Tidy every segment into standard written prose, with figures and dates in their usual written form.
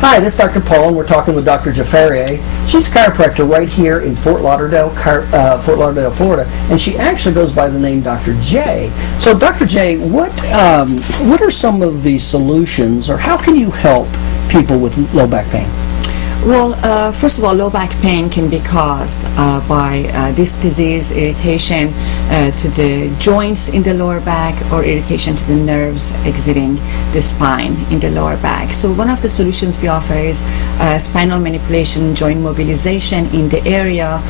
Hi, this is Dr. Paul, and we're talking with Dr. Jafarieh. She's a chiropractor right here in Fort Lauderdale, Florida, and she actually goes by the name Dr. J. So, Dr. J, what are some of the solutions, or how can you help people with low back pain? Well, first of all, low back pain can be caused by disc disease, irritation to the joints in the lower back, or irritation to the nerves exiting the spine in the lower back. So one of the solutions we offer is spinal manipulation, joint mobilization in the area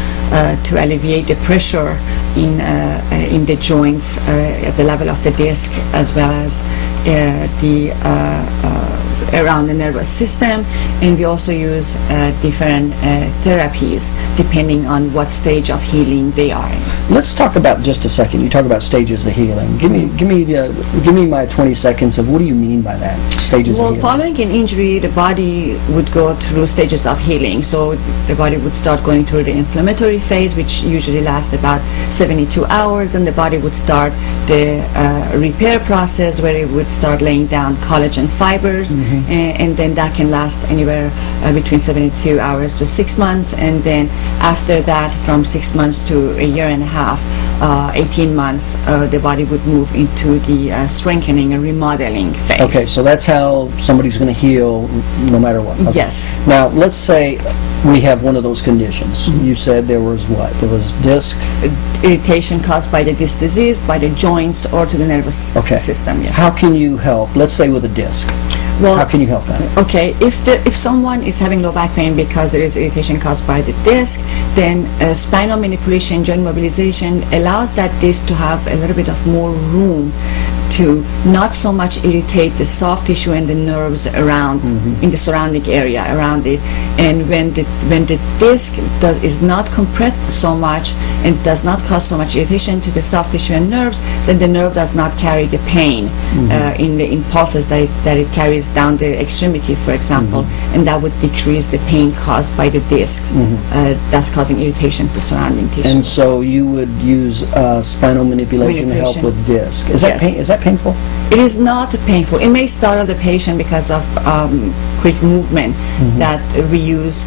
to alleviate the pressure in the joints at the level of the disc, as well as around the nervous system. And we also use different therapies depending on what stage of healing they are in. Let's talk about just a second. You talk about stages of healing. Give me my 20 seconds of what do you mean by that? Stages of healing. Well, following an injury, the body would go through stages of healing. So the body would start going through the inflammatory phase, which usually lasts about 72 hours, and the body would start the repair process, where it would start laying down collagen fibers. And then that can last anywhere between 72 hours to 6 months, and then after that, from 6 months to a year and a half, 18 months, the body would move into the strengthening and remodeling phase. Okay, so that's how somebody's going to heal no matter what. Okay. Yes. Now, let's say we have one of those conditions. You said there was what? There was disc? Irritation caused by the disc disease, by the joints, or to the nervous system, yes. How can you help, let's say with a disc? Well, how can you help that? Okay, if someone is having low back pain because there is irritation caused by the disc, then spinal manipulation, joint mobilization allows that disc to have a little bit of more room to not so much irritate the soft tissue and the nerves around in the surrounding area around it. And when the disc is not compressed so much and does not cause so much irritation to the soft tissue and nerves, then the nerve does not carry the pain in the impulses that it carries down the extremity, for example, and that would decrease the pain caused by the disc that's causing irritation to surrounding tissue. And so you would use spinal manipulation to help with disc. Is that is that painful? It is not painful. It may startle the patient because of quick movement that we use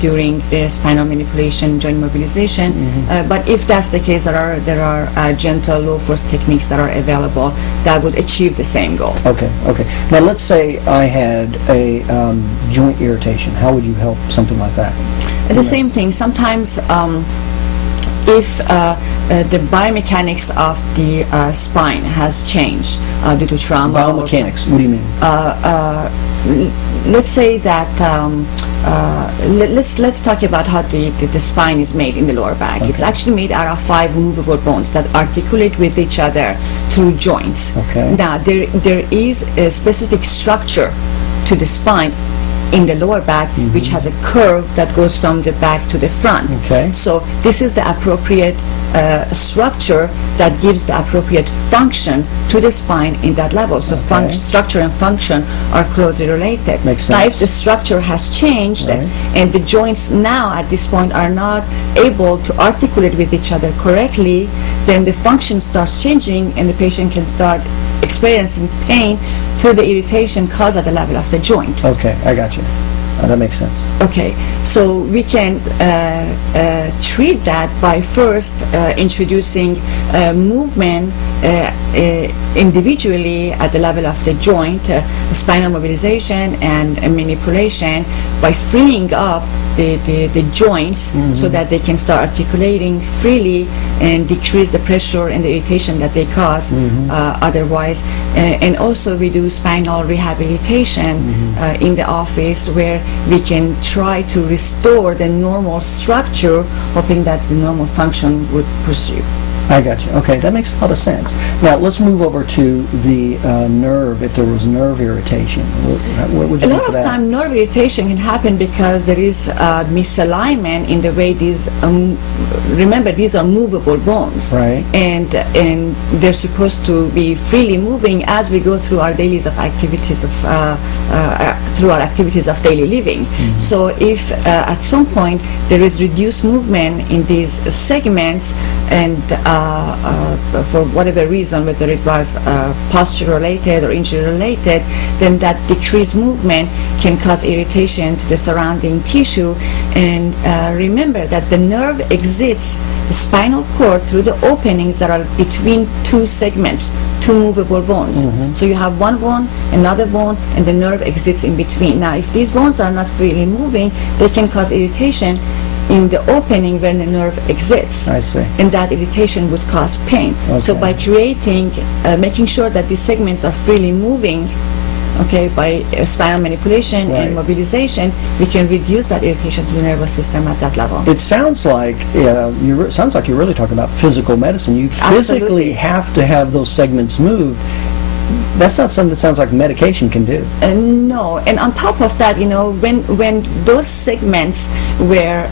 during the spinal manipulation, joint mobilization. But if that's the case, there are gentle, low force techniques that are available that would achieve the same goal. Okay. Now let's say I had a joint irritation. How would you help something like that? The same thing. Sometimes if the biomechanics of the spine has changed due to trauma. Biomechanics, what do you mean? Let's say that let's talk about how the spine is made in the lower back. It's actually made out of 5 movable bones that articulate with each other through joints. Now there is a specific structure to the spine in the lower back, which has a curve that goes from the back to the front. So this is the appropriate structure that gives the appropriate function to the spine in that level. So structure and function are closely related. Makes sense. Now if the structure has changed and the joints now at this point are not able to articulate with each other correctly, then the function starts changing and the patient can start experiencing pain through the irritation caused at the level of the joint. Okay, I got you. That makes sense. Okay, so we can treat that by first introducing movement individually at the level of the joint, spinal mobilization and manipulation, by freeing up the joints so that they can start articulating freely and decrease the pressure and the irritation that they cause otherwise. And also we do spinal rehabilitation in the office, where we can try to restore the normal structure, hoping that the normal function would pursue. I got you. Okay, that makes a lot of sense. Now let's move over to the nerve. If there was nerve irritation, what would you do for that? A lot of time nerve irritation can happen because there is misalignment in the way these, remember these are movable bones. Right. And they're supposed to be freely moving as we go through our dailies of activities of, through our activities of daily living. So if at some point there is reduced movement in these segments, and for whatever reason, whether it was posture related or injury related, then that decreased movement can cause irritation to the surrounding tissue. And remember that the nerve exits the spinal cord through the openings that are between two segments, two movable bones. So you have one bone, another bone, and the nerve exits in between. Now, if these bones are not freely moving, they can cause irritation in the opening where the nerve exits. I see. And that irritation would cause pain. So Okay. by creating, making sure that these segments are freely moving, okay, by spinal manipulation Right. and mobilization, we can reduce that irritation to the nervous system at that level. It sounds like sounds like you're really talking about physical medicine. You physically Absolutely. have to have those segments moved. That's not something that sounds like medication can do. No, and on top of that, when those segments where,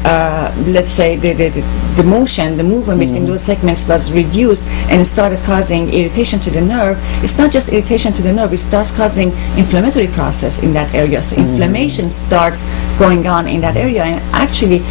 let's say, the motion, the movement between those segments was reduced and started causing irritation to the nerve, it's not just irritation to the nerve, it starts causing inflammatory process in that area. So inflammation starts going on in that area, and actually,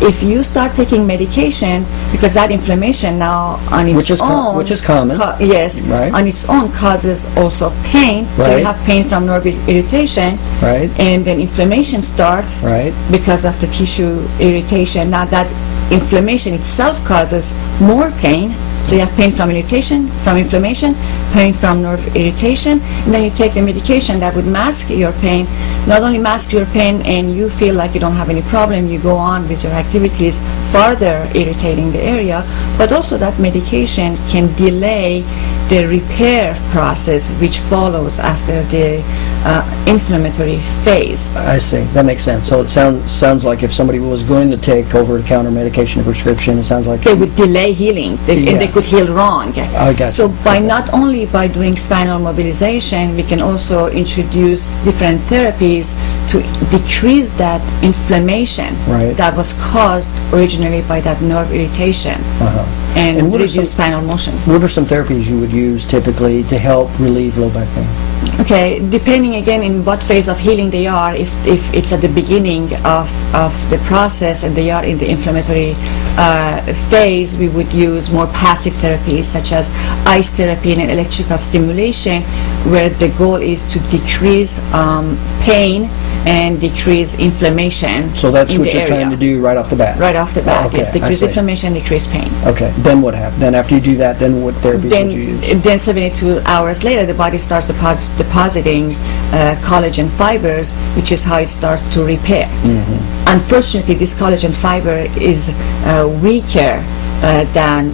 if you start taking medication, because that inflammation now on its own, which is common. Yes, Right. on its own causes also pain. So Right. you have pain from nerve irritation, Right. and then inflammation starts Right. because of the tissue irritation. Now that inflammation itself causes more pain. So you have pain from irritation, from inflammation, pain from nerve irritation, and then you take the medication that would mask your pain. Not only mask your pain and you feel like you don't have any problem, you go on with your activities further irritating the area, but also that medication can delay the repair process which follows after the inflammatory phase. I see. That makes sense. So it sounds like if somebody was going to take over-the-counter medication, a prescription, it sounds like They would delay healing, and they could heal wrong. I got So you. by not only by doing spinal mobilization, we can also introduce different therapies to decrease that inflammation Right. that was caused originally by that nerve irritation and And what are reduce some- spinal motion. What are some therapies you would use typically to help relieve low back pain? Okay, depending again in what phase of healing they are, if it's at the beginning of the process and they are in the inflammatory phase, we would use more passive therapies such as ice therapy and electrical stimulation, where the goal is to decrease pain and decrease inflation. So that's in what the you're trying area. to do right off the bat? Right off the bat, Okay, yes. I Decrease see. inflammation, decrease pain. Okay. Then what happens? Then after you do that, then what therapies would you use? Then 72 hours later, the body starts depositing collagen fibers, which is how it starts to repair. Unfortunately, this collagen fiber is weaker than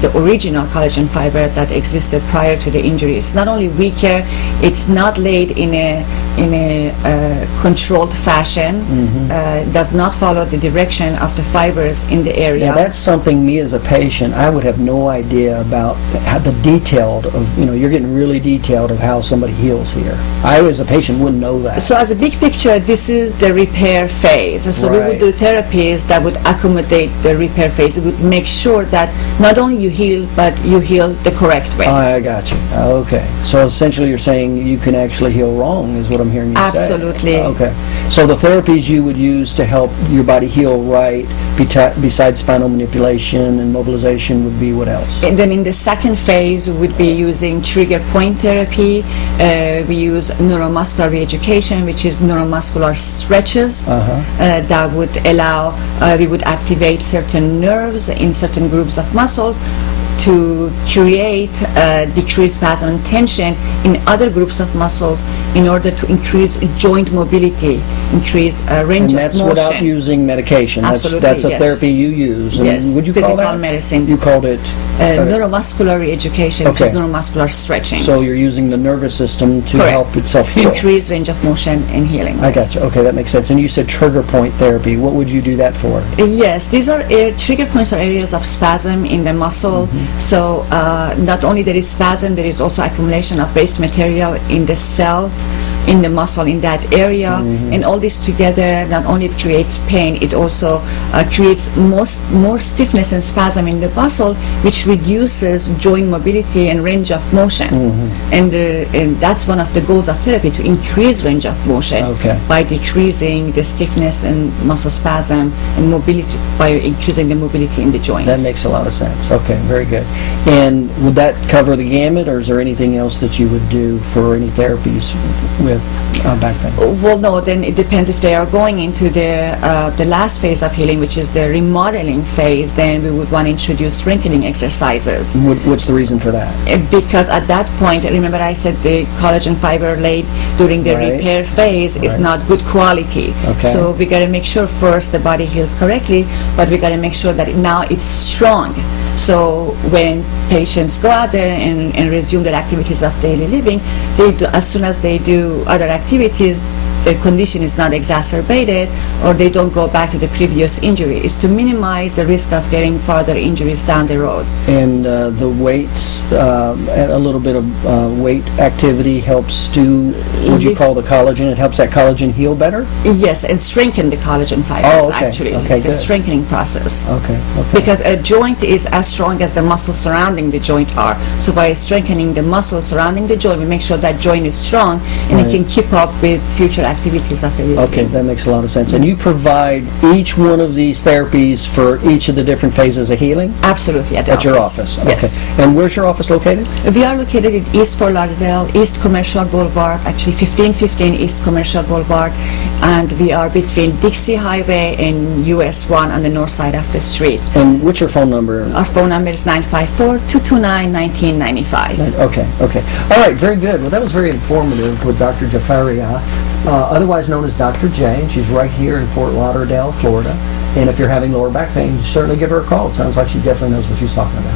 the original collagen fiber that existed prior to the injury. It's not only weaker, it's not laid in a controlled fashion, does not follow the direction of the fibers in the area. Now that's something me as a patient, I would have no idea about how the detailed of, you're getting really detailed of how somebody heals here. I as a patient wouldn't know that. So as a big picture, this is the repair phase. So we Right. would do therapies that would accommodate the repair phase. It would make sure that not only you heal, but you heal the correct way. I got you. Okay. So essentially you're saying you can actually heal wrong is what I'm hearing you say. Absolutely. Okay. So the therapies you would use to help your body heal right, besides spinal manipulation and mobilization, would be what else? And then in the second phase, we would be using trigger point therapy. We use neuromuscular re-education, which is neuromuscular stretches that would allow, we would activate certain nerves in certain groups of muscles to create decreased spasm and tension in other groups of muscles in order to increase joint mobility, increase range And of that's motion. without using medication. Absolutely, That's a yes. therapy you use. And Yes, would you call physical that? medicine. You called it. Neuromuscular re-education, which is Okay. neuromuscular stretching. So you're using the nervous system to Correct. help itself heal. Increase range of motion and healing. I got you. Okay, that makes sense. And you said trigger point therapy. What would you do that for? Yes, these are trigger points are areas of spasm in the muscle. So not only there is spasm, there is also accumulation of waste material in the cells, in the muscle in that area, and all this together not only it creates pain, it also creates more stiffness and spasm in the muscle, which reduces joint mobility and range of motion. And that's one of the goals of therapy, to increase range of motion by decreasing the stiffness and muscle spasm and mobility, by increasing the mobility in the joints. That makes a lot of sense. Okay, very good. And would that cover the gamut, or is there anything else that you would do for any therapies with back pain? Well, no, then it depends if they are going into the last phase of healing, which is the remodeling phase, then we would want to introduce strengthening exercises. What's the reason for that? Because at that point, remember I said the collagen fiber laid during the Right. repair phase is Right. not good quality. Okay. So we got to make sure first the body heals correctly, but we got to make sure that now it's strong. So when patients go out there and resume their activities of daily living, they do, as soon as they do other activities, their condition is not exacerbated or they don't go back to the previous injury. It's to minimize the risk of getting further injuries down the road. And the weights, a little bit of weight activity helps do, what you call the collagen, it helps that collagen heal better? Yes, and strengthen the collagen fibers, Oh, okay. actually. Okay, It's a good. strengthening process. Okay, okay. Because a joint is as strong as the muscles surrounding the joint are. So by strengthening the muscles surrounding the joint, we make sure that joint is strong and Right. it can keep up with future activities of the living. Okay, that makes a lot of sense. And you provide each one of these therapies for each of the different phases of healing? Absolutely, at the At your office? Okay. Yes. And where's your office located? We are located in East Fort Lauderdale, East Commercial Boulevard, actually 1515 East Commercial Boulevard, and we are between Dixie Highway and US 1 on the north side of the street. And what's your phone number? Our phone number is 954-229-1995. Okay, okay. All right, very good. Well, that was very informative with Dr. Jafarieh, otherwise known as Dr. J, and she's right here in Fort Lauderdale, Florida. And if you're having lower back pain, certainly give her a call. It sounds like she definitely knows what she's talking about.